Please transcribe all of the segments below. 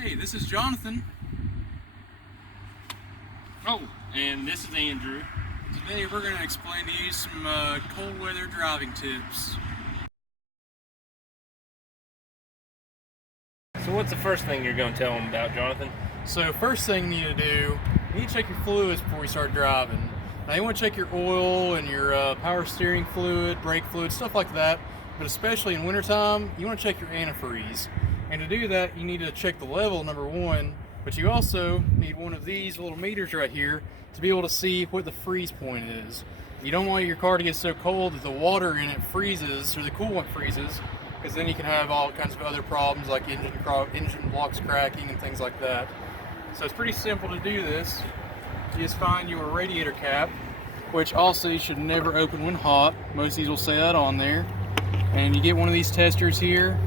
Hey, this is Jonathan. Oh, and this is Andrew. Today we're going to explain to you some cold weather driving tips. So what's the first thing you're going to tell them about, Jonathan? So first thing you need to do, you need to check your fluids before you start driving. Now you want to check your oil and your power steering fluid, brake fluid, stuff like that. But especially in wintertime, you want to check your antifreeze. And to do that, you need to check the level, number one, but you also need one of these little meters right here to be able to see what the freeze point is. You don't want your car to get so cold that the water in it freezes, or the coolant freezes, because then you can have all kinds of other problems like engine blocks cracking and things like that. So it's pretty simple to do this. You just find your radiator cap, which also you should never open when hot. Most of these will say that on there. And you get one of these testers here,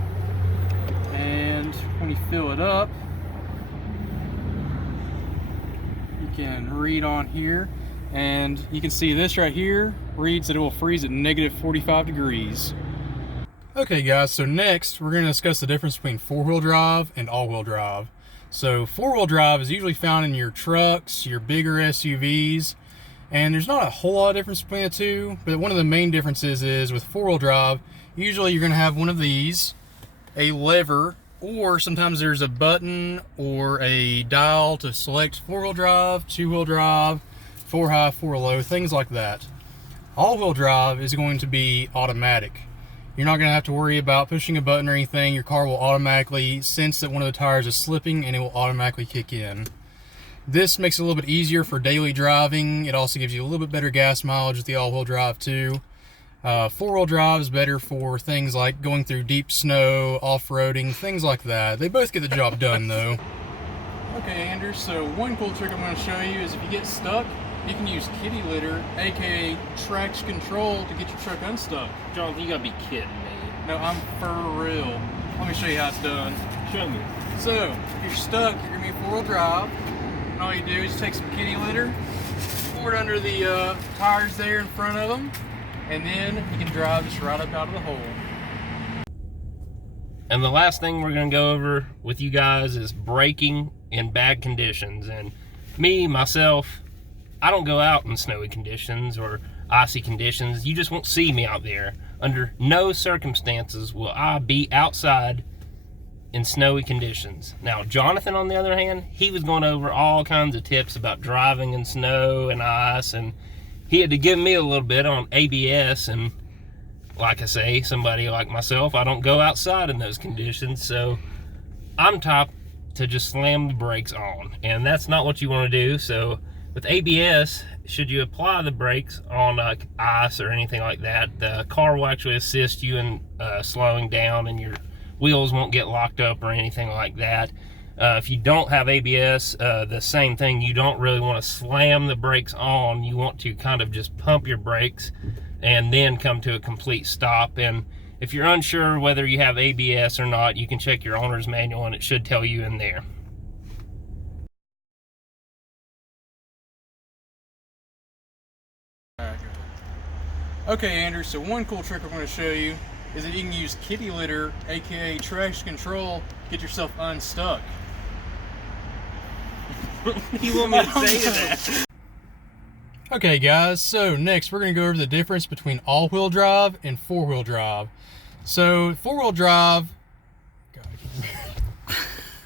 and when you fill it up, you can read on here, and you can see this right here reads that it will freeze at negative 45 degrees. Okay guys, so next we're going to discuss the difference between four-wheel drive and all-wheel drive. So four-wheel drive is usually found in your trucks, your bigger SUVs, and there's not a whole lot of difference between the two, but one of the main differences is with four-wheel drive, usually you're going to have one of these, a lever, or sometimes there's a button or a dial to select four-wheel drive, two-wheel drive, four high, four low, things like that. All-wheel drive is going to be automatic. You're not going to have to worry about pushing a button or anything. Your car will automatically sense that one of the tires is slipping and it will automatically kick in. This makes it a little bit easier for daily driving. It also gives you a little bit better gas mileage with the all-wheel drive too. Four-wheel drive is better for things like going through deep snow, off-roading, things like that. They both get the job done though. Okay, Andrew, so one cool trick I'm going to show you is if you get stuck, you can use kitty litter, aka traction control, to get your truck unstuck. Jonathan, you gotta be kidding me. No, I'm for real. Let me show you how it's done. Show me. So, if you're stuck, you're going to be four-wheel drive, and all you do is take some kitty litter, pour it under the tires there in front of them, and then you can drive just right up out of the hole. And the last thing we're gonna go over with you guys is braking in bad conditions. And myself, I don't go out in snowy conditions or icy conditions. You just won't see me out there. Under no circumstances will I be outside in snowy conditions. Now, Jonathan, on the other hand, he was going over all kinds of tips about driving in snow and ice, and he had to give me a little bit on ABS. And like I say, somebody like myself, I don't go outside in those conditions, so I'm taught to just slam the brakes on, and that's not what you want to do. So with ABS, should you apply the brakes on ice or anything like that, the car will actually assist you in slowing down, and your wheels won't get locked up or anything like that. If you don't have ABS, the same thing. You don't really want to slam the brakes on. You want to kind of just pump your brakes and then come to a complete stop. And if you're unsure whether you have ABS or not, you can check your owner's manual, and it should tell you in there. Okay, Andrew, so one cool trick I'm going to show you is that you can use kitty litter, aka traction control, to get yourself unstuck. You want me to say that? Okay guys, so next we're going to go over the difference between all-wheel drive and four-wheel drive. So four-wheel drive,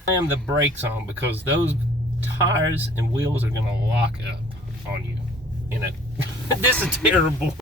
Slam the brakes on, because those tires and wheels are going to lock up on you. This is terrible.